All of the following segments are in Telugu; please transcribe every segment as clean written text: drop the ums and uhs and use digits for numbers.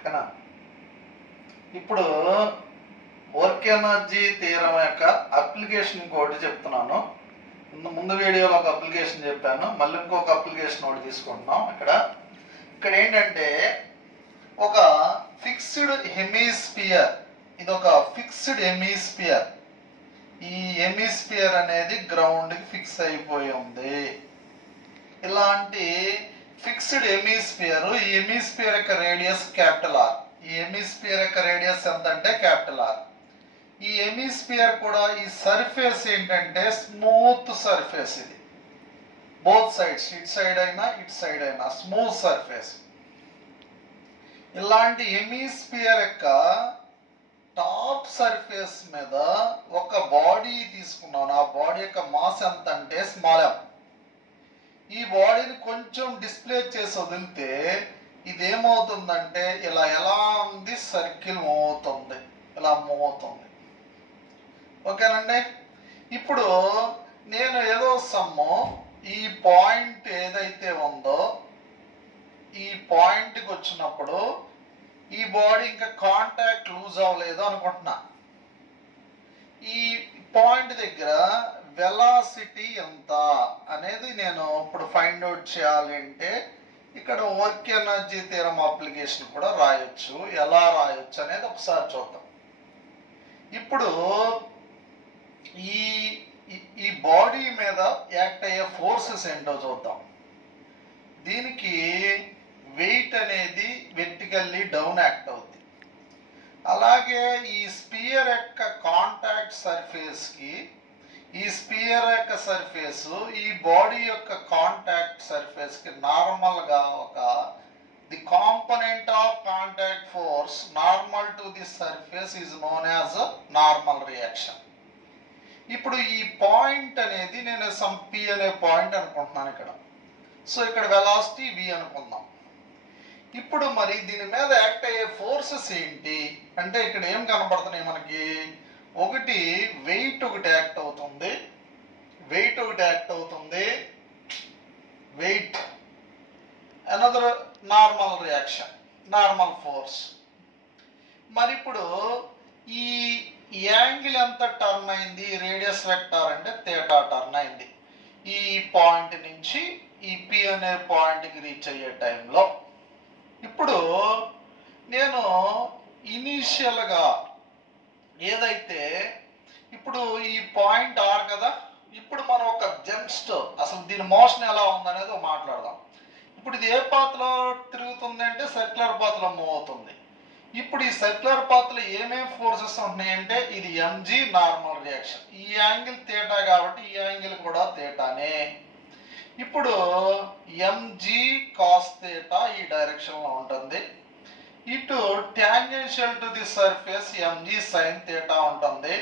ఓకేనా. ఇప్పుడు వర్క్ ఎనర్జీ థియరం యొక్క అప్లికేషన్ ఇంకోటి చెప్తున్నాను. ముందు వీడియోలో ఒక అప్లికేషన్ చెప్పాను, మళ్ళీ ఇంకొక అప్లికేషన్ ఒకటి తీసుకుంటున్నాం. ఇక్కడ ఏంటంటే ఒక ఫిక్స్డ్ హెమిస్పియర్, ఇది ఒక ఫిక్స్డ్ హెమిస్పియర్. ఈ హెమిస్పియర్ అనేది గ్రౌండ్ కి ఫిక్స్ అయిపోయి ఉంది. ఇలాంటి ఫిక్స్డ్ హెమిస్పియర్, ఈ హెమిస్పియర్ యొక్క రేడియస్ క్యాపిటల్ ఆర్. ఈ హెమిస్పియర్ యొక్క రేడియస్ ఎంత అంటే క్యాపిటల్ ఆర్. ఈ హెమిస్పియర్ కూడా ఈ సర్ఫేస్ ఏంటంటే స్మూత్ సర్ఫేస్. ఇది బోత్ సైడ్స్, ఇటు సైడ్ అయినా ఇటు సైడ్ అయినా స్మూత్ సర్ఫేస్. ఇలాంటి హెమిస్పియర్ యొక్క టాప్ సర్ఫేస్ మీద ఒక బాడీ తీసుకున్నాను. ఆ బాడీ యొక్క మాస్ ఎంత అంటే స్మాల్ m. ఈ బాడీని కొంచెం డిస్ప్లే చేసి వదిలితే ఇదేమవుతుందంటే ఇలా ఎలా ఉంది, సర్కిల్ మూవ్ అవుతుంది, ఇలా మూవ్ అవుతుంది. ఓకేనండి. ఇప్పుడు నేను ఏదో సమ్ము ఈ పాయింట్ ఏదైతే ఉందో ఈ పాయింట్కి వచ్చినప్పుడు ఈ బాడీ ఇంకా కాంటాక్ట్ లూజ్ అవ్వలేదు అనుకుంటున్నా. ఈ పాయింట్ దగ్గర వెలాసిటీ ఎంత అనేది నేను ఇప్పుడు ఫైండ్ అవుట్ చేయాలి అంటే ఇక్కడ వర్క్ ఎనర్జీ థియరం అప్లికేషన్ కూడా రాయొచ్చు. ఎలా రాయొచ్చు అనేది ఒకసారి చూద్దాం. ఇప్పుడు ఈ బాడీ మీద యాక్ట్ అయ్యే ఫోర్సెస్ ఏంటో చూద్దాం. దీనికి వెయిట్ అనేది వెర్టికల్లీ డౌన్ యాక్ట్ అవుతుంది. అలాగే ఈ స్పియర్ యొక్క కాంటాక్ట్ సర్ఫేస్ కి, ఈ స్పియర్ యొక్క సర్ఫేస్ ఈ బాడీ యొక్క కాంటాక్ట్ సర్ఫేస్ కి నార్మల్ గా the component of contact force normal to the surface is known as normal reaction. ఇప్పుడు ఈ పాయింట్ అనేది నేను సమ్ P అనే పాయింట్ అనుకుంటున్నాను ఇక్కడ. సో ఇక్కడ వెలాసిటీ V అనుకుందాం. ఇప్పుడు మరి దీని మీద యాక్ట్ అయ్యే ఫోర్సెస్ ఏంటి అంటే ఇక్కడ ఏం కనబడుతున్నాయి మనకి? ఒకటి వెయిట్ ఒకటి యాక్ట్ అవుతుంది, weight another normal reaction, normal force. మరి ఇప్పుడు ఈ యాంగిల్ ఎంత టర్న్ అయింది? రేడియస్ వెక్టార్ అంటే థీటా టర్న్ అయింది ఈ పాయింట్ నుంచి ఈ P అనే పాయింట్కి రీచ్ అయ్యే టైంలో. ఇప్పుడు నేను ఇనీషియల్గా ఏదైతే ఇప్పుడు ఈ పాయింట్ ఆర్ కదా, ఇప్పుడు మనం ఒక జస్ట్ అసలు దీని మోషన్ ఎలా ఉందనేది మాట్లాడదాం. ఇప్పుడు ఇది ఏ పాత్లో తిరుగుతుంది అంటే సర్క్యులర్ పాత్లో మూవ్ అవుతుంది. ఇప్పుడు ఈ సర్క్యులర్ పాత్లో ఏమేమి ఫోర్సెస్ ఉంటున్నాయి అంటే ఇది mg నార్మల్ రియాక్షన్. ఈ యాంగిల్ థీటా కాబట్టి ఈ యాంగిల్ కూడా థీటానే. ఇప్పుడు mg cos థీటా ఈ డైరెక్షన్ లో ఉంటుంది. ఇటు tangential to the surface mg sin theta ఉంటుంది.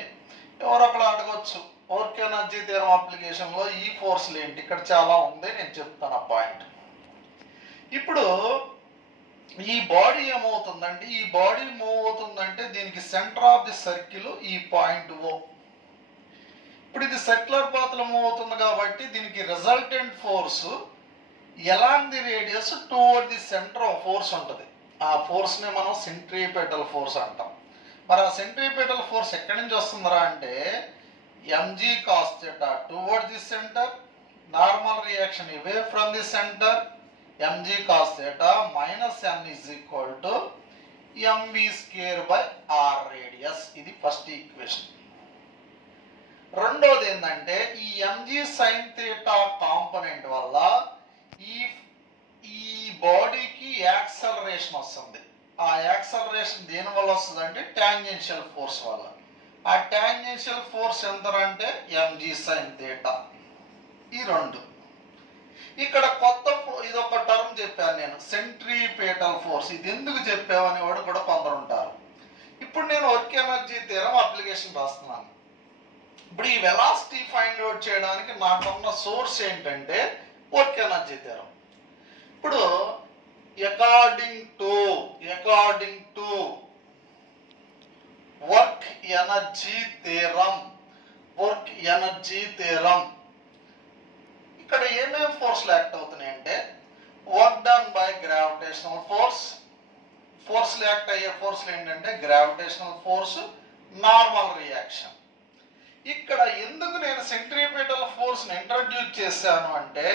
ఎవరొకరు అడగొచ్చు వర్క్ ఎనర్జీ థియరం అప్లికేషన్ లో ఈ ఫోర్స్లు ఏంటి? ఇక్కడ చాలా ఉంది, నేను చెప్తాను ఆ పాయింట్. ఇప్పుడు ఈ బాడీ ఏమవుతుందంటే, ఈ బాడీ మూవ్ అవుతుందంటే దీనికి సెంటర్ ఆఫ్ ది సర్కిల్ ఈ పాయింట్ O. ఇప్పుడు ఇది సర్క్యులర్ పాత్ లో మూవ్ అవుతుంది కాబట్టి దీనికి resultant force along the radius towards the centre of force ఉంటుంది. ఆ ఫోర్స్ ని మనం సెంట్రిపెటల్ ఫోర్స్ అంటాం. మరి ఆ సెంట్రిపెటల్ ఫోర్స్ ఎక్కడి నుంచి వస్తుందిరా అంటే mg cos theta towards the centre, normal reaction away from the centre, mg cos theta minus m is equal to mv square by r radius. ఇది ఫస్ట్ ఈక్వేషన్. రెండోది ఏంటంటే ఈ mg sin theta కాంపోనెంట్ వల్ల ఈ బాడీకి యాక్సలరేషన్ వస్తుంది. ఆ యాక్సలరేషన్ దేని వల్ల వస్తుంది అంటే టాంజెన్షియల్ ఫోర్స్ వల్ల. ఆ టాంజెన్షియల్ ఫోర్స్ ఎంత అంటే mg sin theta. ఈ రెండు. ఇక్కడ కొత్త ఇది ఒక టర్మ్ చెప్పాను నేను, సెంట్రిపెటల్ ఫోర్స్. ఇది ఎందుకు చెప్పావని వాడు కూడా కొందరు ఉంటారు. ఇప్పుడు నేను వర్క్ ఎనర్జీ థియరం అప్లికేషన్ రాస్తున్నాను. ఇప్పుడు ఈ వెలాసిటీ ఫైండ్ అవుట్ చేయడానికి నాకున్న సోర్స్ ఏంటంటే వర్క్ ఎనర్జీ థియరం. ఇప్పుడు according to work energy theorem ఇక్కడ ఏమేమి ఫోర్స్లు యాక్ట్ అవుతున్నాయి అంటే work done by gravitational force, ఫోర్స్లు యాక్ట్ అయ్యే ఫోర్స్లు ఏంటంటే గ్రావిటేషనల్ ఫోర్స్, నార్మల్ రియాక్షన్. ఇక్కడ ఎందుకు నేను సెంట్రిపిటల్ ఫోర్స్ ని ఇంట్రడ్యూస్ చేశాను అంటే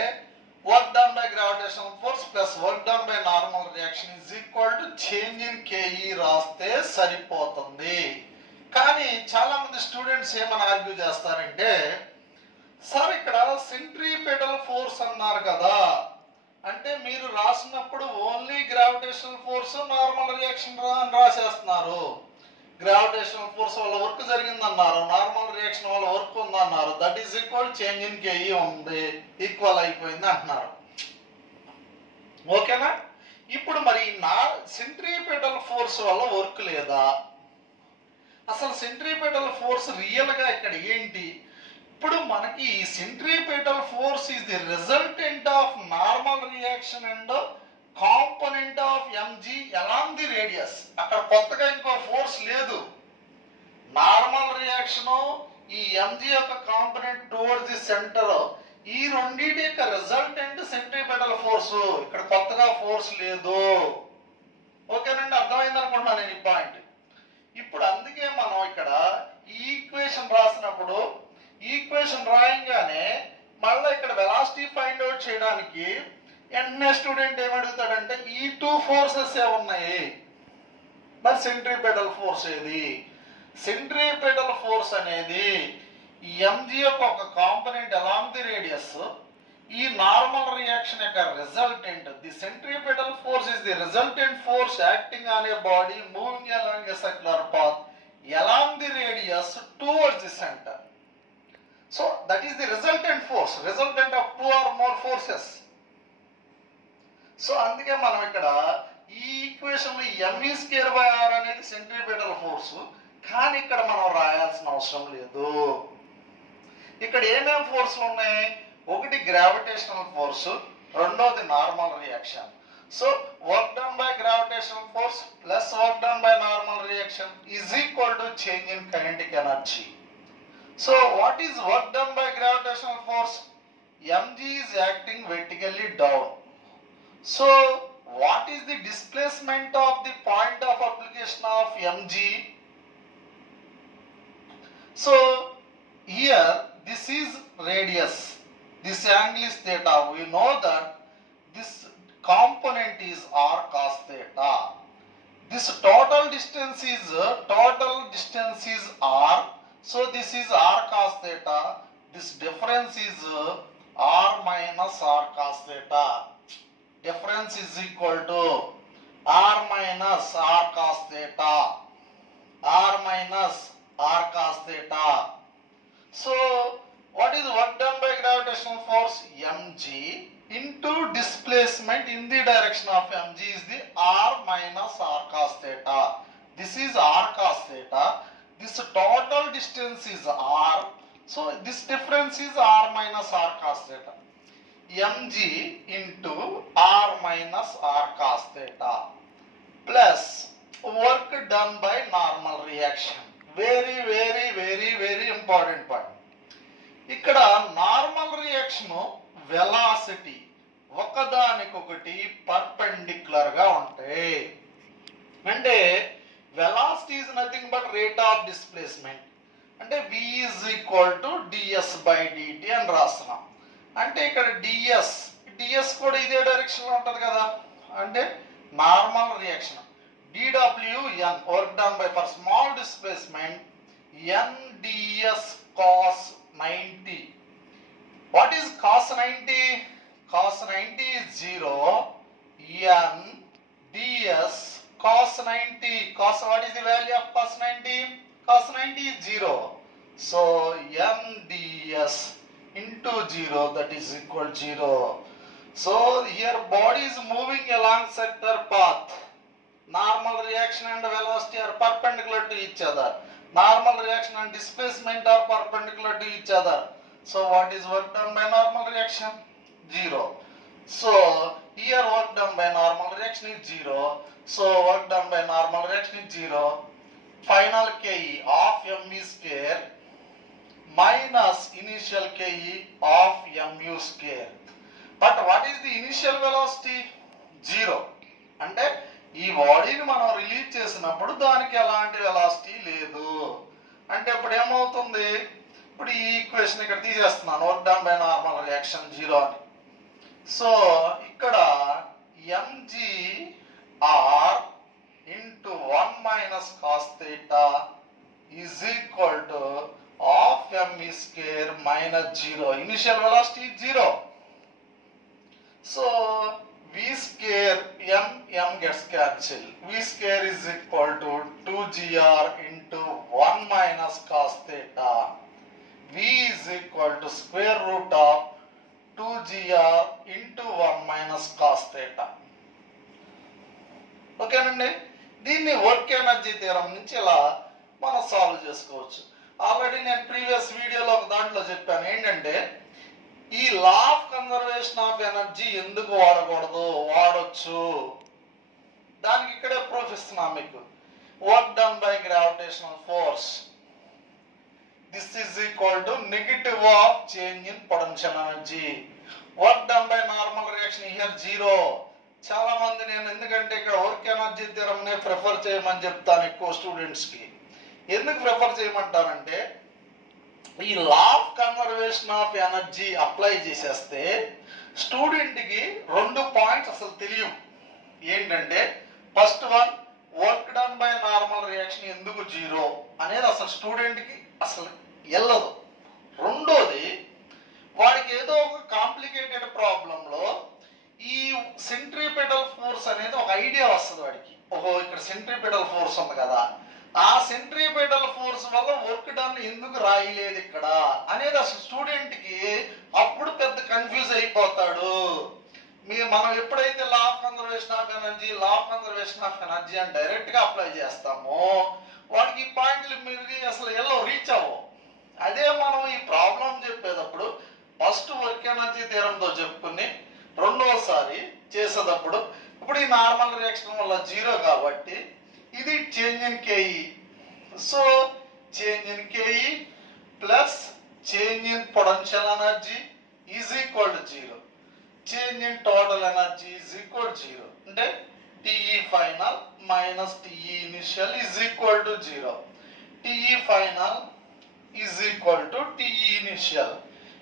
work done by gravitational force plus work done by normal reaction is equal to change in KE రాస్తే సరిపోతుంది. కానీ చాలా మంది స్టూడెంట్స్ ఏమని ఆర్గ్యూ చేస్తారంటే, సార్ ఇక్కడ సెంట్రిపిటల్ ఫోర్స్ అన్నారు కదా, అంటే మీరు రాసినప్పుడు only gravitational force normal reaction అని రాసేస్తున్నారు. గ్రావిటేషనల్ ఫోర్స్ వల్ల వర్క్ జరిగిందన్నారు, నార్మల్ రియాక్షన్ వల్ల వర్క్ ఉందన్నారు, that is equal change in KE ఉంది, ఈక్వల్ అయిపోయింది అంటున్నారు. ఓకేనా? ఇప్పుడు మరి సెంట్రిపిటల్ ఫోర్స్ వల్ల వర్క్ లేదా? అసలు సెంట్రిపిటల్ ఫోర్స్ రియల్ గా ఇక్కడ ఏంటి? ఇప్పుడు మనకి centripetal force is the resultant of normal reaction and component of MG along the radius. అక్కడ కొత్తగా ఇంకో ఫోర్స్ లేదు. నార్మల్ రియాక్షన్, ఈ ఎంజీ యొక్క కాంపోనెంట్ టువర్డ్స్ ది సెంటర్, ఈ రెండింటి యొక్క రిజల్టెంట్ సెంట్రిపిటల్ ఫోర్స్. ఇక్కడ కొత్తగా ఫోర్స్ లేదు. ఓకేనండి, అర్థమైంది అనుకుంటున్నాను నేను ఈ పాయింట్. ఇప్పుడు అందుకే మనం ఇక్కడ ఈ ఈక్వేషన్ రాసినప్పుడు ఈక్వేషన్ రాయంగానే మళ్ళీ ఇక్కడ వెలాసిటీ ఫైండ్ అవుట్ చేయడానికి వెంటనే స్టూడెంట్ ఏమడుగుతాడంటే ఈ టూ ఫోర్సెస్ ఏ ఉన్నాయి, మరి సెంట్రిపిటల్ ఫోర్స్ ఏది? సెంట్రిపిటల్ ఫోర్స్ అనేది ఈ ఎంజీ యొక్క ఒక కాంపోనెంట్ అలాంగ్ ది రేడియస్, ఈ నార్మల్ రియాక్షన్ యొక్క resultant. The centripetal force is the resultant force acting on a body moving along a circular path along the radius towards the centre. So that is the resultant force, resultant of two or more forces. So అందుకే మనం ఇక్కడ ఈ ఈక్వేషన్ లో ఎంఈ స్క్వేర్ బై ఆర్ అనేది సెంట్రిపిటల్ ఫోర్స్, కానీ ఇక్కడ మనం రాయాల్సిన అవసరం లేదు. ఇక్కడ ఏమేమి ఫోర్స్లు ఉన్నాయి? ఒకటి గ్రావిటేషనల్ ఫోర్స్, రెండోది normal reaction. So work done by gravitational force plus work done by normal reaction is equal to change in kinetic energy. So what is work done by gravitational force? MG is acting vertically down. So what is the displacement of the point of application of mg? So here this is radius, this angle is theta. We know that this component is r cos theta. This total distance is r. So this is r cos theta. This difference is r minus r cos theta. Difference is equal to r minus r cos theta. R minus r cos theta. So what is work done by gravitational force? mg into displacement in the direction of mg is the r minus r cos theta. This is r cos theta. This total distance is r. So this difference is r minus r cos theta. mg into r minus r cos theta plus work done by normal reaction. Very very very very important point. ఇక్కడ నార్మల్ రియాక్షన్ వెలాసిటీ ఒకదానికొకటి పర్పెండిక్యులర్ గా ఉంటాయి. అంటే velocity is nothing but rate of displacement. అంటే v is equal to ds by dt అని రాస్తున్నాం. అంటే ఇక్కడ ds కూడా ఇదే డైరెక్షన్ లో ఉంటది కదా, అంటే normal reaction. dwn work done by for small displacement n ds cos 90. What is cos 90? Cos 90 is 0. n ds cos 90. Cos, what is the value of cos 90? Cos 90 is 0. So n ds into 0, that is equal 0. So here body is moving along sector path. Normal reaction and velocity are perpendicular to each other. Normal reaction and displacement are perpendicular to each other. So what is work done by normal reaction? 0. So here work done by normal reaction is 0. So work done by normal reaction is 0. Final Ke of mv square minus initial Ke of mu square. But what is the initial velocity? 0. అంటే ఈ బాడీని మనం రిలీజ్ చేసినప్పుడు దానికి ఎలాంటి వెలాసిటీ లేదు అంటే ఇప్పుడు ఏమవుతుంది, ఇప్పుడు ఈ ఈక్వేషన్ ఇక్కడ తీసేస్తున్నాను, work done by normal reaction 0 అని. సో ఇక్కడ mgr into 1 minus cos theta is equal to half m square minus 0. Initial velocity is 0. So v square m gets cancelled. V square is equal to 2gr into 1 minus cos theta. V is equal to square root of 2gr into 1 minus cos theta. ఓకేనండి, దీన్ని వర్క్ ఎనర్జీ థియరం నుంచి ఇలా మనం సాల్వ్ చేసుకోవచ్చు. ఆల్రెడీ నేను ప్రీవియస్ వీడియోలో ఒక దాంట్లో చెప్పాను ఏంటంటే ఈ law of conservation of energy ఎందుకు వాడకూడదు, వాడొచ్చు. దానికి ఇక్కడే ప్రూఫ్ ఇస్తున్నాం మీకు. Work done by gravitational force this is equal to negative of change in potential energy. Work done by normal reaction here 0. చాలా మంది నేను ఎందుకంటే ఇక్కడ వర్క్ ఎనర్జీ థియరం నే ప్రిఫర్ చేయమని చెప్తాను ఎక్కువ స్టూడెంట్స్ కి. ఎందుకు ప్రిఫర్ చేయమంటానంటే ఈ law of conservation of energy apply చేసేస్తే స్టూడెంట్ కి 2 పాయింట్స్ అసలు తెలియవు. ఏంటంటే first one, work done by normal reaction ఎందుకు 0 అనేది అసలు స్టూడెంట్ కి అసలు వెళ్ళదు. రెండోది, వాడికి ఏదో ఒక కాంప్లికేటెడ్ ప్రాబ్లంలో ఈ సెంట్రిపెటల్ ఫోర్స్ అనేది ఒక ఐడియా వస్తుంది వాడికి. ఓహో ఇక్కడ సెంట్రిపెటల్ ఫోర్స్ ఉంది కదా, ఆ సెంట్రిపెటల్ ఫోర్స్ వల్ల వర్క్ డన్ ఎందుకు రాయలేదు ఇక్కడ అనేది అసలు స్టూడెంట్ కి అప్పుడు పెద్ద కన్ఫ్యూజ్ అయిపోతాడు. మనం ఎప్పుడైతే law of conservation of energy అని డైరెక్ట్ గా అప్లై చేస్తామో వాడికి ఈ పాయింట్లు మీరు అసలు ఎలా రీచ్ అవ్వవు. అదే మనం ఈ ప్రాబ్లం చెప్పేటప్పుడు ఫస్ట్ వర్క్ ఎనర్జీ థియరంతో చెప్పుకుని రెండోసారి చేసేటప్పుడు ఇప్పుడు ఈ నార్మల్ రియాక్షన్ వల్ల 0 కాబట్టి ఇది change in KE. So change in KE plus change in potential energy is equal to 0. Change in total energy is equal to 0. అంటే TE final minus TE initial is equal to 0. TE final is equal to TE initial.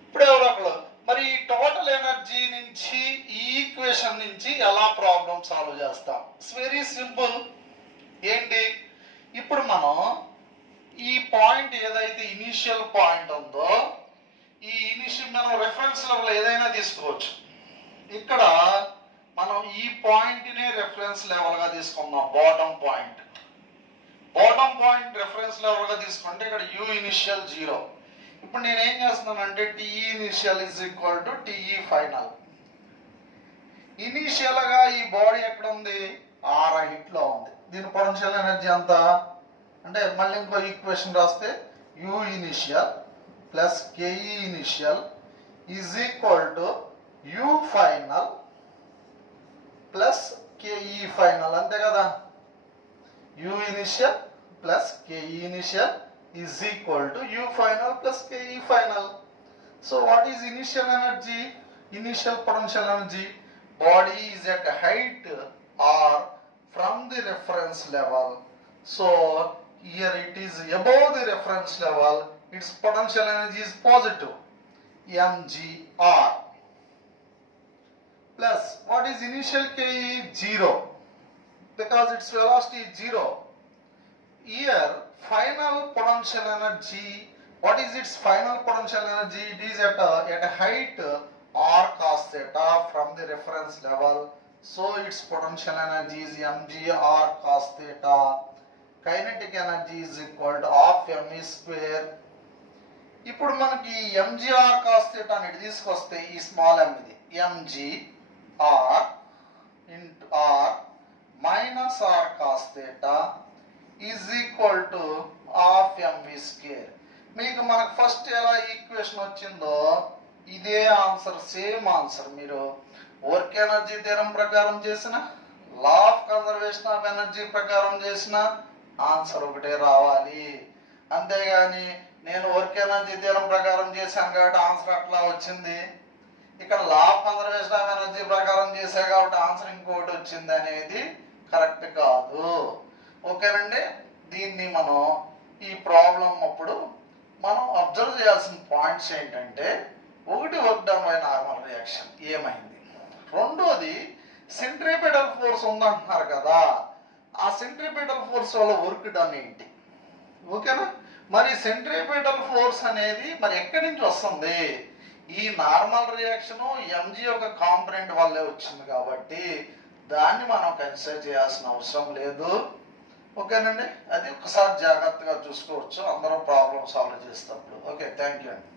ఇప్పుడు ఎవరో ఒకరు మరి టోటల్ ఎనర్జీ నుంచి ఈ ఈక్వేషన్ నుంచి ఎలా ప్రాబ్లం సాల్వ్ చేస్తాం? It's very simple. ఏంటి, ఇప్పుడు మనం ఈ పాయింట్ ఏదైతే ఇనిషియల్ పాయింట్ ఉందో ఈ ఇనిషియల్ మనం రెఫరెన్స్ లెవెల్ ఏదైనా తీసుకోవచ్చు. ఇక్కడ మనం ఈ పాయింట్ ని రెఫరెన్స్ లెవెల్ గా తీసుకుందాం. బాటమ్ పాయింట్ రెఫరెన్స్ లెవెల్ గా తీసుకుంటే ఇక్కడ యూ ఇనిషియల్ 0. ఇప్పుడు నేను ఏం చేస్తున్నానంటే TE initial is equal to TE final. Initial గా ఈ బాడీ ఎక్కడ ఉంది, ఆర్ హైట్ లో ఉంది. దీని పొటెన్షియల్ ఎనర్జీ అంతా అంటే మళ్ళీ ఇంకో ఈక్వేషన్ రాస్తే U initial plus KE initial is equal to U final plus KE final. అంతే కదా, U initial plus KE initial is equal to u final plus ke final. So what is initial energy? Initial potential energy. Body is at a height r from the reference level. So here it is above the reference level. Its potential energy is positive, mgr. Plus what is initial ke? 0, because its velocity is 0. Here final potential energy, what is its final potential energy? It is at a height r cos theta from the reference level. So its potential energy is mgr cos theta. Kinetic energy is equal to half m square. ఇప్పుడు మనకి mgr cos theta ని తీసుకొస్తే ఈ స్మాల్ m ఇది mgr into r minus r cos theta is equal to half mv square. మీకు మనకు ఫస్ట్ ఎలా ఈక్వేషన్ వచ్చిందో ఇదే ఆన్సర్, సేమ్ ఆన్సర్. మీరు వర్క్ ఎనర్జీ థియరం ప్రకారం చేసిన, law of conservation of energy ప్రకారం చేసిన ఆన్సర్ ఒకటే రావాలి. అంతేగాని నేను వర్క్ ఎనర్జీ థియరం ప్రకారం చేశాను కాబట్టి ఆన్సర్ అట్లా వచ్చింది, ఇక్కడ law of conservation of energy ప్రకారం చేశా కాబట్టి ఆన్సర్ ఇంకోటి వచ్చింది అనేది కరెక్ట్ కాదు. ఓకేనండి. దీన్ని మనం ఈ ప్రాబ్లం అప్పుడు మనం అబ్జర్వ్ చేయాల్సిన పాయింట్స్ ఏంటంటే, ఒకటి work done by normal reaction ఏమైంది, రెండోది సెంట్రిపెటల్ ఫోర్స్ ఉందంటున్నారు కదా, ఆ సెంట్రిపెటల్ ఫోర్స్ వల్ల వర్క్ డన్ ఏంటి. ఓకేనా. మరి సెంట్రిపెటల్ ఫోర్స్ అనేది మరి ఎక్కడి నుంచి వస్తుంది, ఈ నార్మల్ రియాక్షన్ ఎంజీ యొక్క కాంపొనెంట్ వల్లే వచ్చింది కాబట్టి దాన్ని మనం కన్సిడర్ చేయాల్సిన అవసరం లేదు. ఓకేనండి. అది ఒకసారి జాగ్రత్తగా చూసుకోవచ్చు అందరూ ప్రాబ్లం సాల్వ్ చేసేటప్పుడు. ఓకే, థ్యాంక్ యూ అండి.